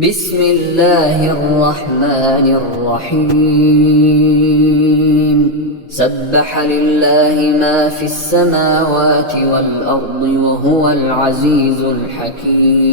بسم الله الرحمن الرحيم سبح لله ما في السماوات والأرض وهو العزيز الحكيم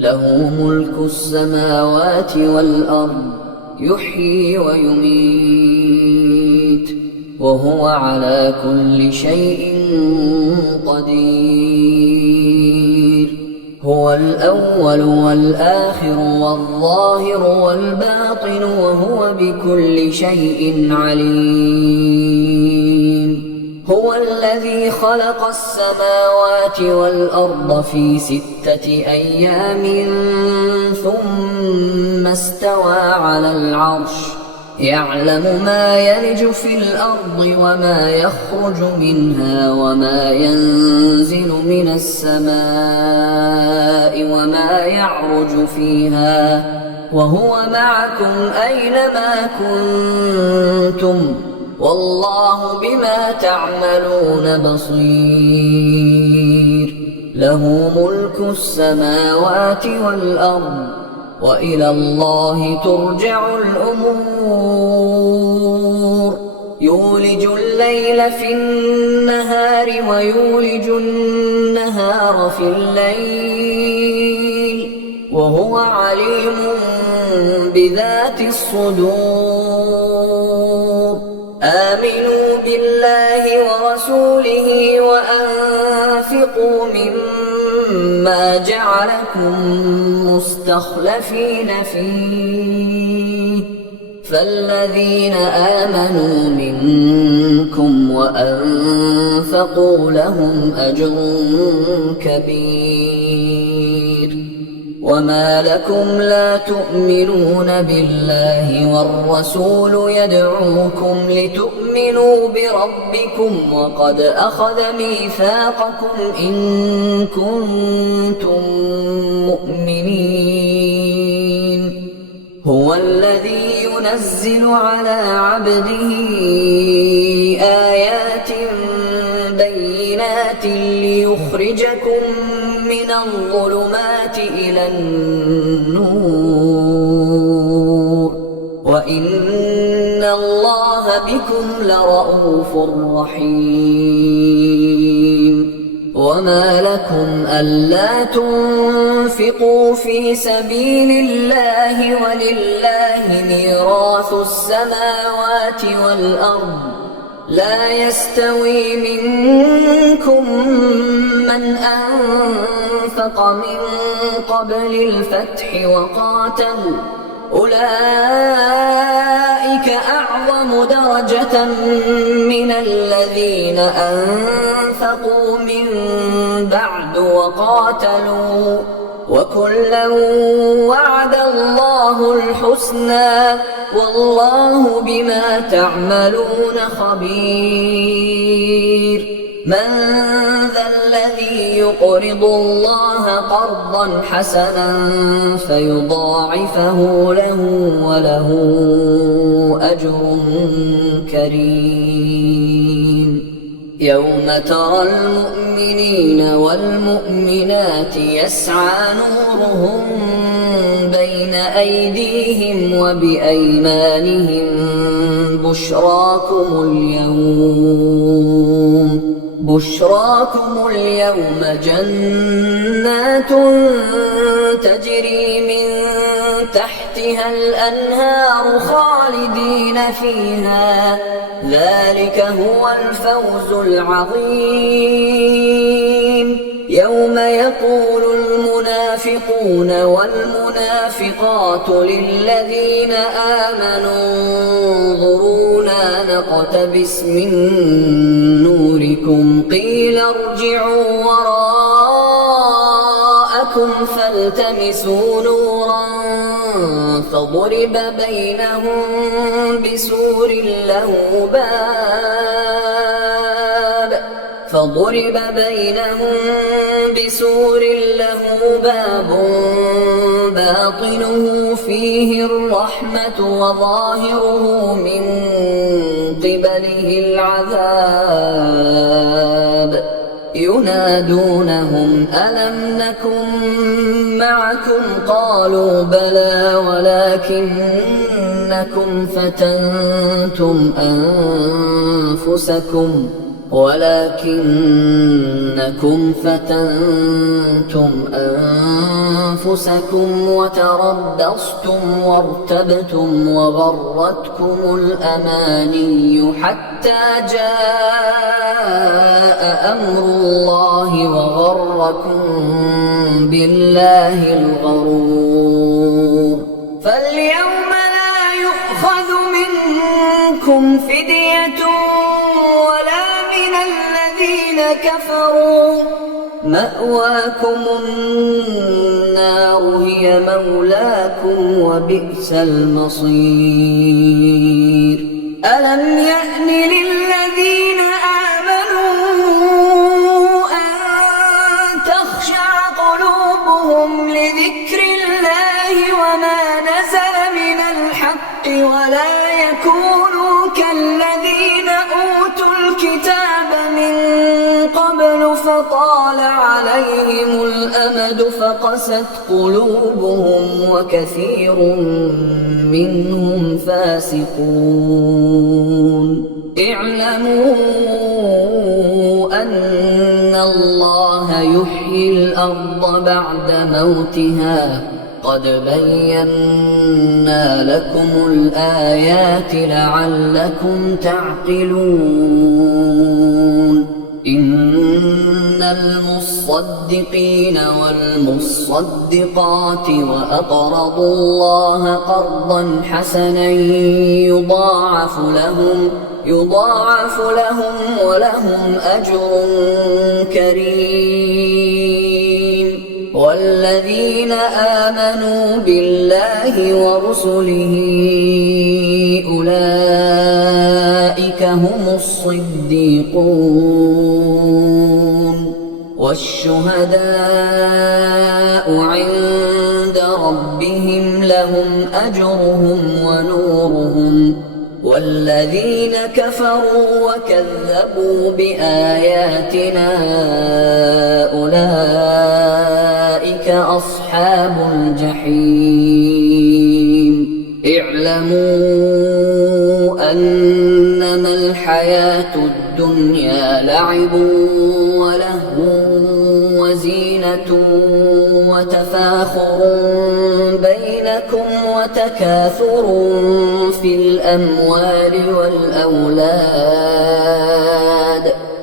له ملك السماوات والأرض يحيي ويميت وهو على كل شيء قدير هو الأول والآخر والظاهر والباطن وهو بكل شيء عليم هو الذي خلق السماوات والأرض في 6 أيام ثم استوى على العرش يعلم ما يلج في الأرض وما يخرج منها وما ينزل من السماء وما يعرج فيها وهو معكم أينما كنتم والله بما تعملون بصير له ملك السماوات والأرض وإلى الله ترجع الأمور يولج الليل في النهار ويولج النهار في الليل وهو عليم بذات الصدور آمنوا بالله ورسوله وأنفقوا مما جعلكم مستخلفين فيه فالذين آمنوا منكم وأنفقوا لهم أجر كبير وما لكم لا تؤمنون بالله والرسول يدعوكم لتؤمنوا بربكم وقد أخذ ميثاقكم إن كنتم مؤمنين هو الذي ينزل على عبده آيات بينات ليخرجكم من الظلمات إلى النور وإن الله بكم لرءوف رحيم وما لكم ألا تنفقوا في سبيل الله ولله ميراث السماوات والأرض لا يستوي منكم من أنفق من قبل الفتح وقاتل أولئك أعظم درجة من الذين أنفقوا من بعد وقاتلوا وكلا وعد الله الحسنى والله بما تعملون خبير من ذا الذي يقرض الله قرضا حسنا فيضاعفه له وله أجر كريم يوم ترى المؤمنين والمؤمنات يسعى نورهم بين أيديهم وبأيمانهم بشراكم اليوم جنات تجري من تحتها الأنهار خالدين فيها ذلك هو الفوز العظيم يوم يقول المنافقون والمنافقات للذين آمنوا انظرونا نقتبس من نوركم قيل ارجعوا وراءكم فالتمسوا نورا فضرب بينهم بسور له باب باطنه فيه الرحمة وظاهره من قبله العذاب ينادونهم ألم نكن معكم قالوا بلى ولكنكم فتنتم أنفسكم وتربصتم وارتبتم وغرتكم الأماني حتى جاء أمر الله وغركم بالله الغرور فاليوم لا يؤخذ منكم فدية ولا من الذين كفروا مأواكم النار هي مولاكم وبئس المصير ألم يأن للذين آمنوا أن تخشع قلوبهم لذكر الله وما نزل من الحق ولا يكونوا كالذين أوتوا الكتاب من قبل فطال عليهم الأمد فقست قلوبهم وكثير منهم فاسقون اعلموا أن الله يحيي الأرض بعد موتها قد بينا لكم الآيات لعلكم تعقلون إن المصدقين والمصدقات وأقرضوا الله قرضا حسنا يضاعف لهم ولهم أجر كريم والذين آمنوا بالله ورسله أولئك هم الصديقون والشهداء عند ربهم لهم أجرهم ونورهم والذين كفروا وكذبوا بآياتنا أولئك أصحاب الجحيم اعلموا أنما الحياة الدنيا لعب ولهو وزينة وتفاخر بينكم وتكاثر في الأموال والأولاد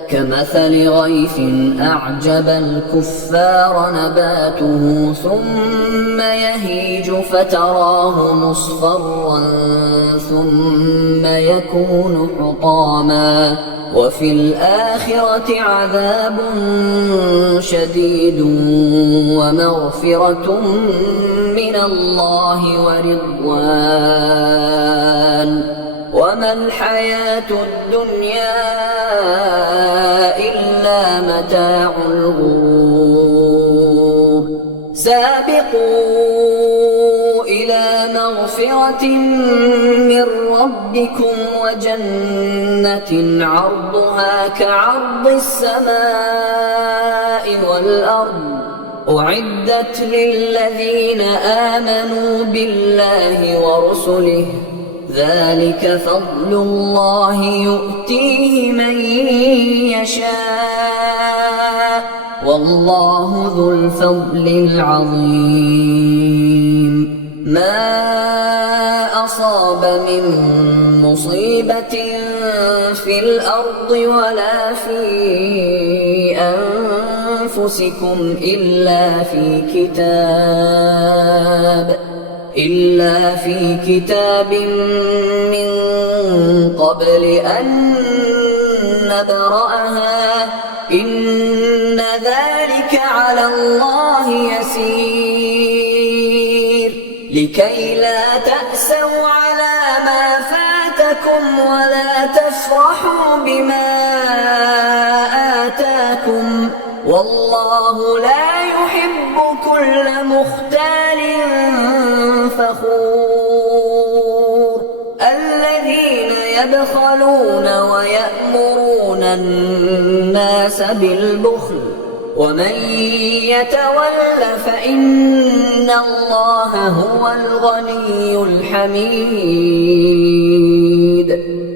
كمثل غيث أعجب الكفار نباته ثم يهيج فتراه مصفرا ثم يكون حطاما وفي الآخرة عذاب شديد ومغفرة من الله ورضوان وما الحياة الدنيا إلا متاع الغرور سابقوا إلى مغفرة من ربكم وجنة عرضها كعرض السماء والأرض أعدت للذين آمنوا بالله ورسله ذلك فضل الله يؤتيه من يشاء والله ذو الفضل العظيم ما أصاب من مصيبة في الأرض ولا في أنفسكم إلا في كتاب من قبل أن نبرأها إن ذلك على الله يسير لكي لا تأسوا على ما فاتكم ولا تفرحوا بما آتاكم والله لا يحب كل مختال فخور الذين يبخلون ويأمرون الناس الناس بالبخل ومن يتول فإن الله هو الغني الحميد.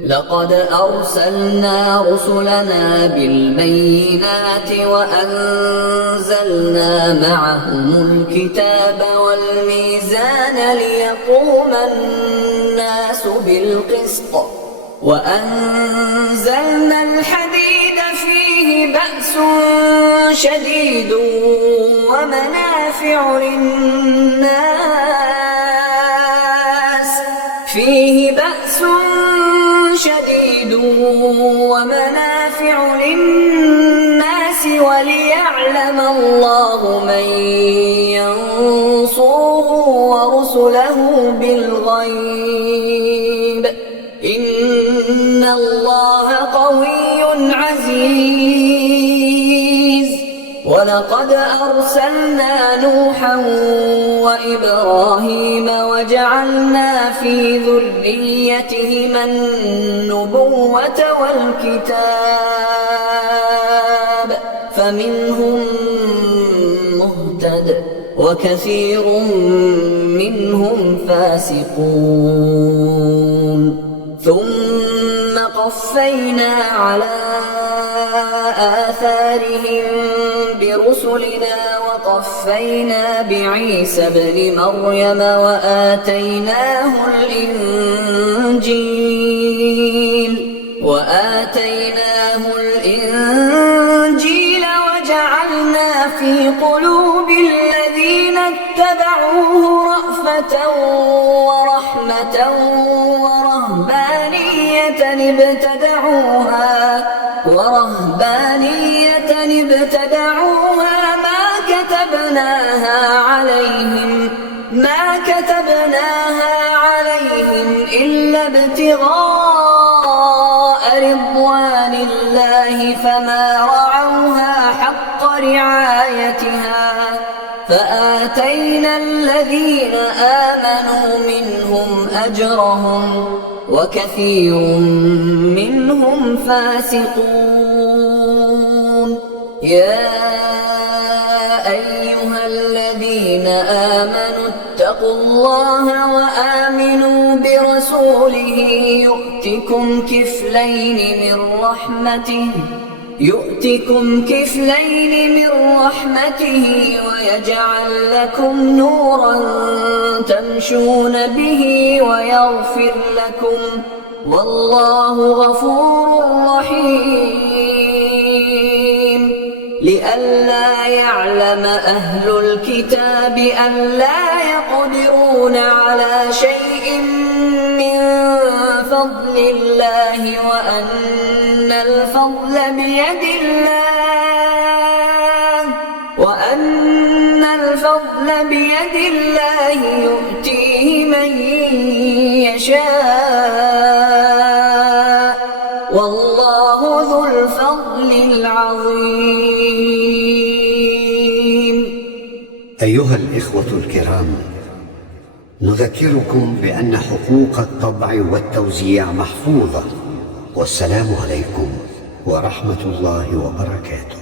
لقد أرسلنا رسلنا بالبينات وأنزلنا معهم الكتاب والميزان ليقوم الناس بالقسط وأنزلنا الحديد فيه بأس شديد ومنافع للناس وليعلم الله من ينصره ورسله بالغيب إن الله قوي عزيز. ولقد أرسلنا نوحا وإبراهيم وجعلنا في ذريتهما النبوة والكتاب فمنهم مهتد وكثير منهم فاسقون. ثم قفينا على آثارهم برسلنا وقفينا بعيسى ابن مريم وآتيناه الإنجيل وجعلنا في قلوب الذين اتبعوه رأفة ورحمة ورهبانية ابتدعوها ما كتبناها عليهم إلا ابتغاء رضوان الله فما رعوها حق رعايتها فآتينا الذين آمنوا منهم أجرهم وكثير منهم فاسقون. يا أيها الذين آمنوا اتقوا الله وآمنوا برسوله يؤتكم كفلين من رحمته ويجعل لكم نورا تمشون به ويغفر لكم والله غفور رحيم. لئلا يعلم أهل الكتاب ألا يقدرون على شيء من فضل الله وأن الفضل بيد الله يؤتيه من يشاء والله ذو الفضل العظيم. أيها الإخوة الكرام، نذكركم بأن حقوق الطبع والتوزيع محفوظة. والسلام عليكم ورحمة الله وبركاته.